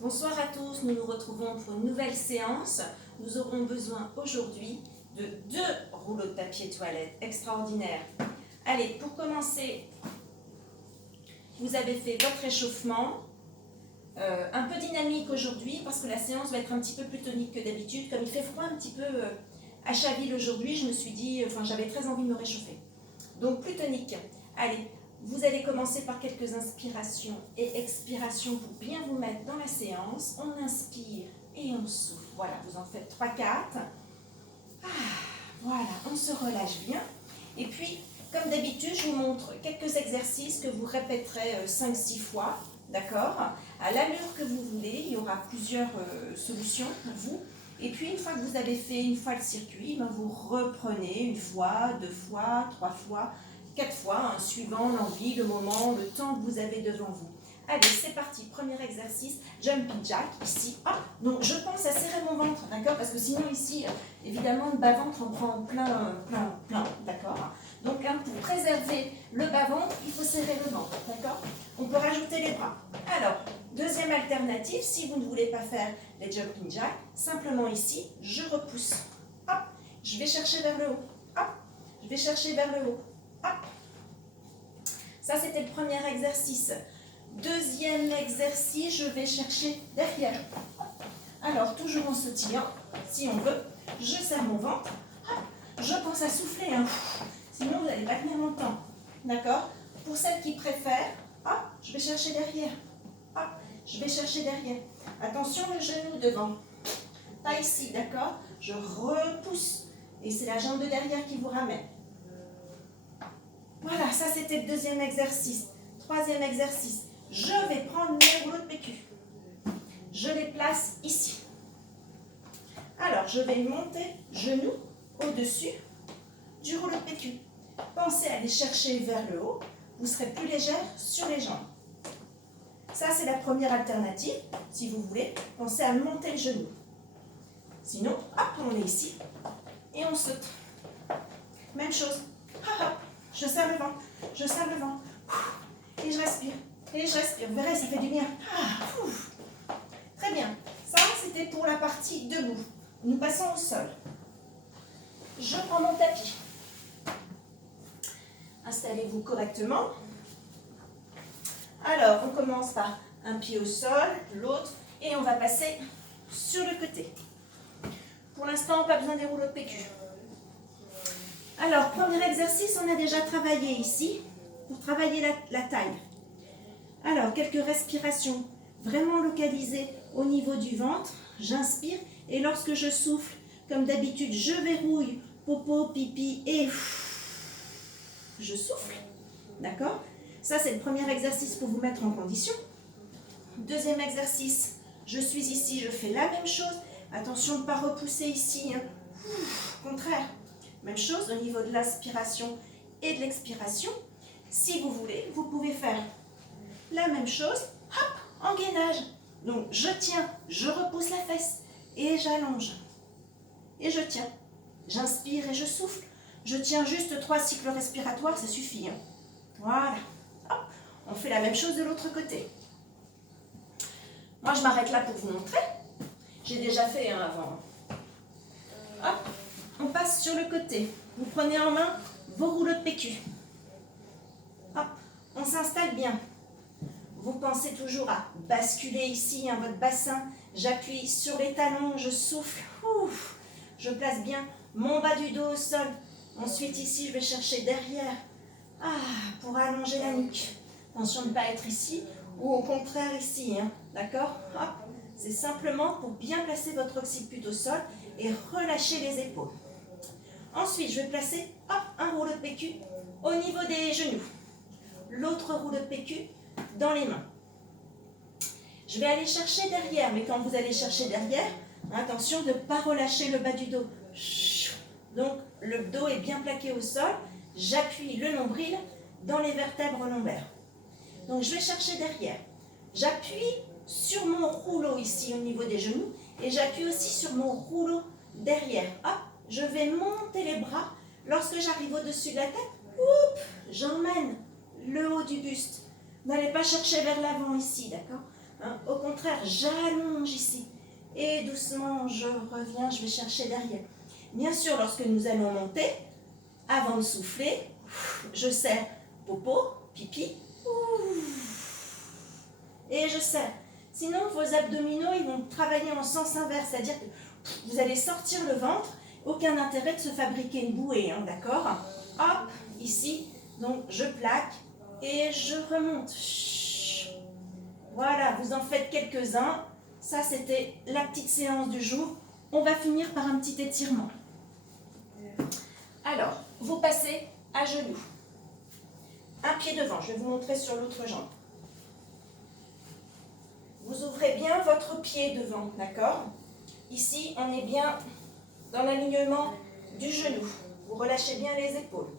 Bonsoir à tous, nous nous retrouvons pour une nouvelle séance. Nous aurons besoin aujourd'hui de 2 rouleaux de papier toilette extraordinaires. Allez, pour commencer, vous avez fait votre échauffement. Un peu dynamique aujourd'hui parce que la séance va être un petit peu plus tonique que d'habitude. Comme il fait froid un petit peu à Chaville aujourd'hui, je me suis dit, j'avais très envie de me réchauffer. Donc plus tonique. Allez, vous allez commencer par quelques inspirations et expirations pour bien vous mettre dans la séance. On inspire et on souffle. Voilà, vous en faites 3-4. Voilà, on se relâche bien. Et puis, comme d'habitude, je vous montre quelques exercices que vous répéterez 5-6 fois. D'accord? À l'allure que vous voulez, il y aura plusieurs solutions pour vous. Et puis, une fois que vous avez fait une fois le circuit, vous reprenez une fois, 2 fois, 3 fois, 4 fois, suivant l'envie, le moment, le temps que vous avez devant vous. Allez, c'est parti. Premier exercice, jumping jack, ici. Hop. Donc, je pense à serrer mon ventre, d'accord? Parce que sinon, ici, évidemment, le bas-ventre en prend plein, d'accord? Donc, pour préserver le bas-ventre, il faut serrer le ventre, d'accord? On peut rajouter les bras. Alors, deuxième alternative, si vous ne voulez pas faire les jumping jacks, simplement ici, je repousse. Hop, je vais chercher vers le haut. Hop, je vais chercher vers le haut. Hop. Ça, c'était le premier exercice. Deuxième exercice, je vais chercher derrière. Alors, toujours en sautillant, si on veut, je serre mon ventre. Hop, je pense à souffler. Sinon, vous n'allez pas tenir longtemps. D'accord? Pour celles qui préfèrent, hop, je vais chercher derrière. Hop, je vais chercher derrière. Attention, le genou devant. Pas ici, d'accord? Je repousse. Et c'est la jambe de derrière qui vous ramène. Voilà, ça c'était le deuxième exercice. Troisième exercice. Je vais prendre mes rouleaux de PQ. Je les place ici. Alors, je vais monter genou au-dessus du rouleau de PQ. Pensez à les chercher vers le haut. Vous serez plus légère sur les jambes. Ça, c'est la première alternative. Si vous voulez, pensez à monter le genou. Sinon, hop, on est ici et on saute. Même chose. Hop, je serre le ventre. Je serre le ventre. Et je respire. Et je respire. Vous verrez, ça fait du bien. Très bien. Ça, c'était pour la partie debout. Nous passons au sol. Je prends mon tapis. Installez-vous correctement. Alors, on commence par un pied au sol, l'autre, et on va passer sur le côté. Pour l'instant, pas besoin des rouleaux de PQ. Alors, premier exercice, on a déjà travaillé ici, pour travailler la taille. Alors, quelques respirations vraiment localisées au niveau du ventre. J'inspire, et lorsque je souffle, comme d'habitude, je verrouille popo, pipi, et je souffle. D'accord? Ça, c'est le premier exercice pour vous mettre en condition. Deuxième exercice, je suis ici, je fais la même chose. Attention de ne pas repousser ici. Contraire. Même chose au niveau de l'inspiration et de l'expiration. Si vous voulez, vous pouvez faire la même chose, hop, en gainage. Donc, je tiens, je repousse la fesse et j'allonge. Et je tiens. J'inspire et je souffle. Je tiens juste 3 cycles respiratoires, ça suffit. Voilà. Hop, on fait la même chose de l'autre côté. Moi, je m'arrête là pour vous montrer. J'ai déjà fait avant. Hop, on passe sur le côté. Vous prenez en main vos rouleaux de PQ. Hop, on s'installe bien. Vous pensez toujours à basculer ici, votre bassin. J'appuie sur les talons, je souffle. Je place bien mon bas du dos au sol. Ensuite, ici, je vais chercher derrière. Pour allonger la nuque. Attention de ne pas être ici ou au contraire ici. D'accord? C'est simplement pour bien placer votre occiput au sol et relâcher les épaules. Ensuite, je vais placer un rouleau de PQ au niveau des genoux. L'autre rouleau de PQ dans les mains. Je vais aller chercher derrière, mais quand vous allez chercher derrière, attention de ne pas relâcher le bas du dos. Donc, le dos est bien plaqué au sol. J'appuie le nombril dans les vertèbres lombaires. Donc, je vais chercher derrière. J'appuie sur mon rouleau ici au niveau des genoux et j'appuie aussi sur mon rouleau derrière. Hop, je vais monter les bras. Lorsque j'arrive au-dessus de la tête, j'emmène le haut du buste. N'allez pas chercher vers l'avant ici, d'accord? hein. Au contraire, j'allonge ici. Et doucement, je reviens, je vais chercher derrière. Bien sûr, lorsque nous allons monter, avant de souffler, je serre popo, pipi, et je serre. Sinon, vos abdominaux, ils vont travailler en sens inverse, c'est-à-dire que vous allez sortir le ventre, aucun intérêt de se fabriquer une bouée, hein, d'accord? Hop, ici, donc je plaque et je remonte. Voilà, vous en faites quelques-uns. Ça, c'était la petite séance du jour. On va finir par un petit étirement. Alors, vous passez à genoux. Un pied devant, je vais vous montrer sur l'autre jambe. Vous ouvrez bien votre pied devant, d'accord? Ici, on est bien dans l'alignement du genou. Vous relâchez bien les épaules.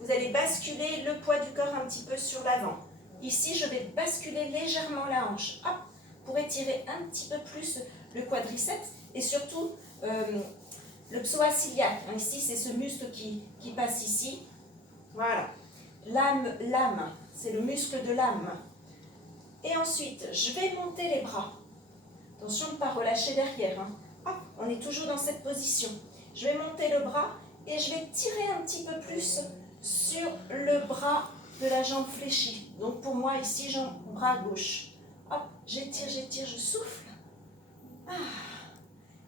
Vous allez basculer le poids du corps un petit peu sur l'avant. Ici, je vais basculer légèrement la hanche. Hop, pour étirer un petit peu plus le quadriceps et surtout le psoas iliaque. Ici, c'est ce muscle qui passe ici. Voilà. L'âme, c'est le muscle de l'âme. Et ensuite, je vais monter les bras. Attention de ne pas relâcher derrière. Hein. Hop, on est toujours dans cette position. Je vais monter le bras et je vais tirer un petit peu plus sur le bras de la jambe fléchie. Donc pour moi, ici, bras gauche. Hop, j'étire, je souffle. Ah.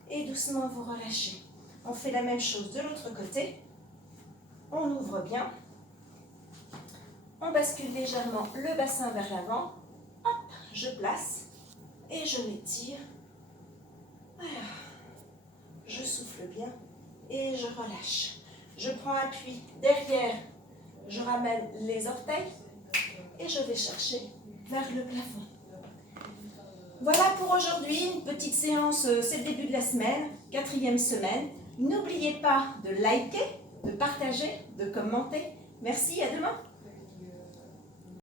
Et doucement, vous relâchez. On fait la même chose de l'autre côté. On ouvre bien. On bascule légèrement le bassin vers l'avant. Hop, je place et je m'étire. Voilà. Je souffle bien et je relâche. Je prends appui derrière, je ramène les orteils et je vais chercher vers le plafond. Voilà pour aujourd'hui, une petite séance, c'est le début de la semaine, 4e semaine. N'oubliez pas de liker, de partager, de commenter. Merci, à demain.